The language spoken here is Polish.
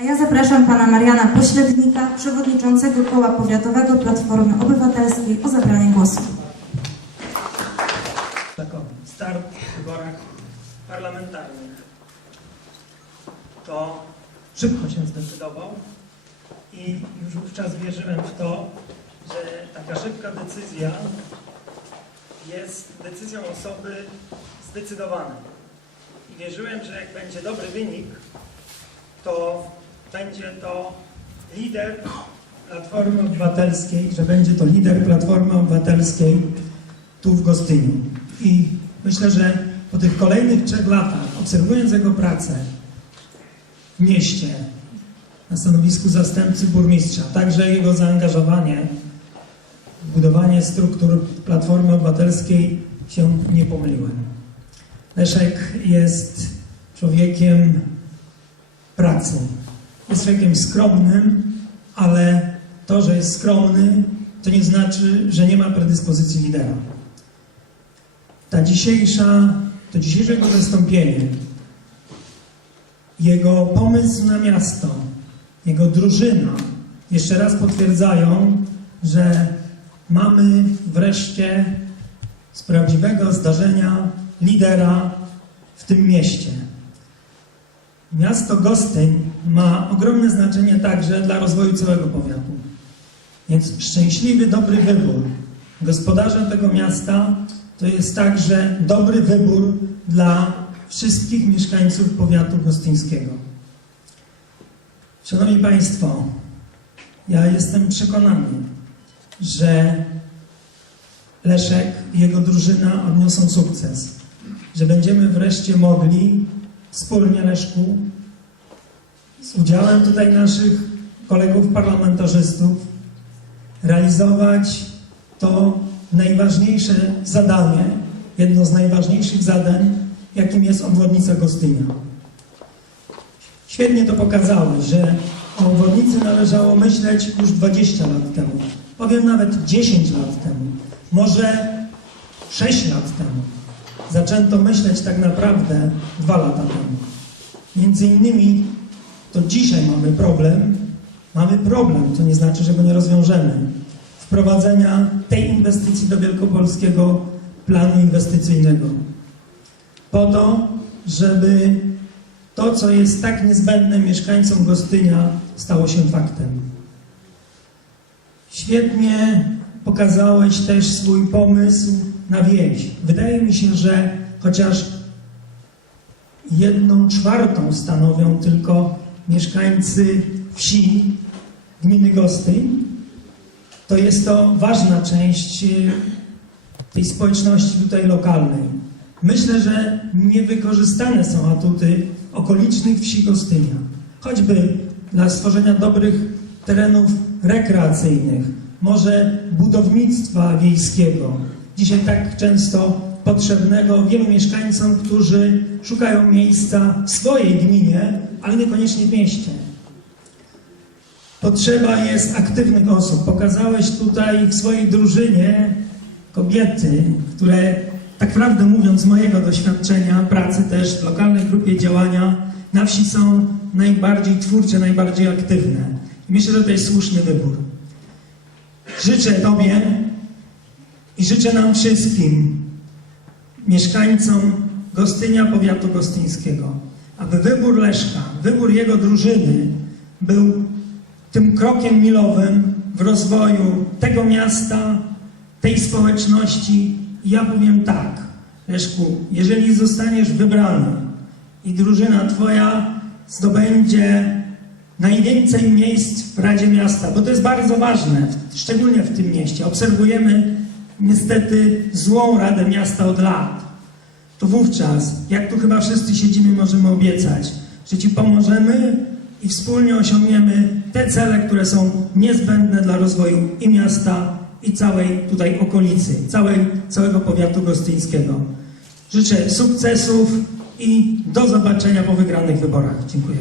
A ja zapraszam pana Mariana Pośrednika, przewodniczącego Koła Powiatowego Platformy Obywatelskiej o zabranie głosu. takowy start w wyborach parlamentarnych, to szybko się zdecydował i już wówczas wierzyłem w to, że taka szybka decyzja jest decyzją osoby zdecydowanej. I wierzyłem, że jak będzie dobry wynik, to będzie to lider Platformy Obywatelskiej, że będzie to lider Platformy Obywatelskiej tu w Gostyniu. I myślę, że po tych kolejnych trzech latach, obserwując jego pracę w mieście, na stanowisku zastępcy burmistrza, także jego zaangażowanie w budowanie struktur Platformy Obywatelskiej się nie pomyliłem. Leszek jest człowiekiem pracy. Jest człowiekiem skromnym, ale to, że jest skromny, to nie znaczy, że nie ma predyspozycji lidera. Ta dzisiejsza, to dzisiejsze jego wystąpienie, jego pomysł na miasto, jego drużyna jeszcze raz potwierdzają, że mamy wreszcie z prawdziwego zdarzenia lidera w tym mieście. Miasto Gostyń ma ogromne znaczenie także dla rozwoju całego powiatu. Więc szczęśliwy, dobry wybór gospodarzem tego miasta to jest także dobry wybór dla wszystkich mieszkańców powiatu gostyńskiego. Szanowni Państwo, ja jestem przekonany, że Leszek i jego drużyna odniosą sukces, że będziemy wreszcie mogli wspólnie, Leszku, z udziałem tutaj naszych kolegów parlamentarzystów, realizować to najważniejsze zadanie, jedno z najważniejszych zadań, jakim jest obwodnica Gostynia. Świetnie to pokazałeś, że o obwodnicy należało myśleć już 20 lat temu, powiem nawet 10 lat temu, może 6 lat temu. Zaczęto myśleć tak naprawdę dwa lata temu. Między innymi to dzisiaj mamy problem, mamy problem, to nie znaczy, że go nie rozwiążemy, wprowadzenia tej inwestycji do Wielkopolskiego Planu Inwestycyjnego. Po to, żeby to, co jest tak niezbędne mieszkańcom Gostynia, stało się faktem. Świetnie pokazałeś też swój pomysł na wieś. Wydaje mi się, że chociaż jedną czwartą stanowią tylko mieszkańcy wsi gminy Gostyń, to jest to ważna część y, tej społeczności tutaj lokalnej. Myślę, że niewykorzystane są atuty okolicznych wsi Gostynia. Choćby dla stworzenia dobrych terenów rekreacyjnych, może budownictwa wiejskiego, dzisiaj tak często potrzebnego wielu mieszkańcom, którzy szukają miejsca w swojej gminie, ale niekoniecznie w mieście. Potrzeba jest aktywnych osób. Pokazałeś tutaj w swojej drużynie kobiety, które tak prawdę mówiąc z mojego doświadczenia pracy też w lokalnej grupie działania na wsi są najbardziej twórcze, najbardziej aktywne. I myślę, że to jest słuszny wybór. Życzę Tobie i życzę nam wszystkim, mieszkańcom Gostynia, powiatu gostyńskiego, aby wybór Leszka, wybór jego drużyny był tym krokiem milowym w rozwoju tego miasta, tej społeczności. I ja powiem tak, Leszku, jeżeli zostaniesz wybrany i drużyna Twoja zdobędzie najwięcej miejsc w Radzie Miasta, bo to jest bardzo ważne, szczególnie w tym mieście. Obserwujemy niestety złą Radę Miasta od lat. To wówczas, jak tu chyba wszyscy siedzimy, możemy obiecać, że Ci pomożemy i wspólnie osiągniemy te cele, które są niezbędne dla rozwoju i miasta, i całej tutaj okolicy, całej, całego powiatu gostyńskiego. Życzę sukcesów i do zobaczenia po wygranych wyborach. Dziękuję.